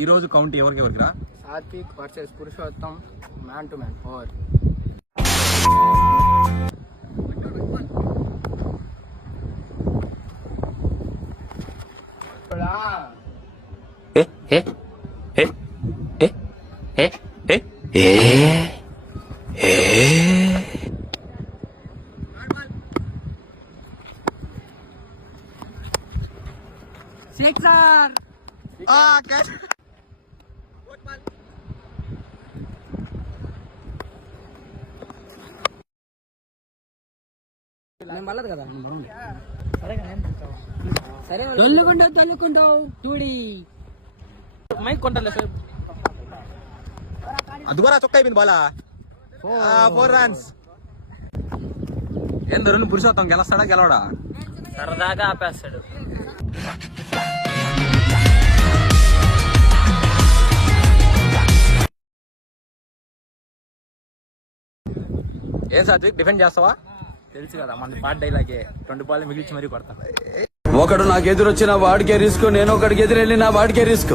ఈ రోజు కౌంట్ ఎవరికి రా? Satvik versus Purushottam, man to man. Over. Sixer. తల్లుకుంటావు చూడి మైక్ కొంటలే. అదిగోరా చొక్క అయిపోయింది బాలా. 4 runs. ఏం ధరుణ్ పురుషోత్తం గెలుస్తాడా గెలవడా? సరదాగా ఆపేస్తాడు. ఏం సాత్విక్ డిఫెండ్ చేస్తావా? తెలుసు కదా మన పాట డైలాగే, 2 బాల్ మిగిల్చి మరీ కొడతా. ఒకడు నాకు ఎదురొచ్చిన వాడికే రిస్క్, నేను ఒకడికి ఎదురెళ్ళి నా వాడికే రిస్క్.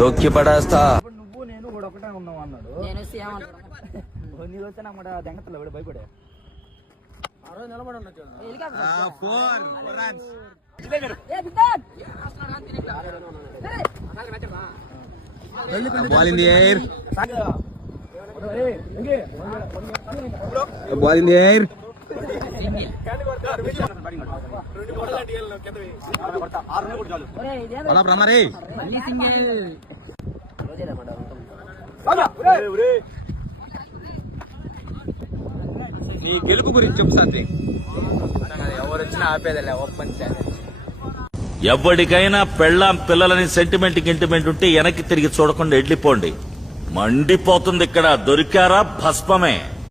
తొక్కి పడేస్తా. నువ్వు నేను కూడా ఒకటే ఉన్నావు అన్నాడు. దెంగతలో భయపడే ఆ రోజు నిలబడి ఉండొచ్చు. 4 runs. Ball in the air. Ball in the air. Bola Pramare. నీ గెలుపు గురించి చెప్పు సాత్విక్. ఎవరు వచ్చినా ఆపేదిలే, ఓపెన్ ఛాలెంజ్. ఎవరికైనా పెళ్ళాం పిల్లలని సెంటిమెంట్ గింటిమెంట్ ఉంటే వెనక్కి తిరిగి చూడకుండా వెళ్ళిపోండి. మండిపోతుంది ఇక్కడ. దొరికారా భస్మమే.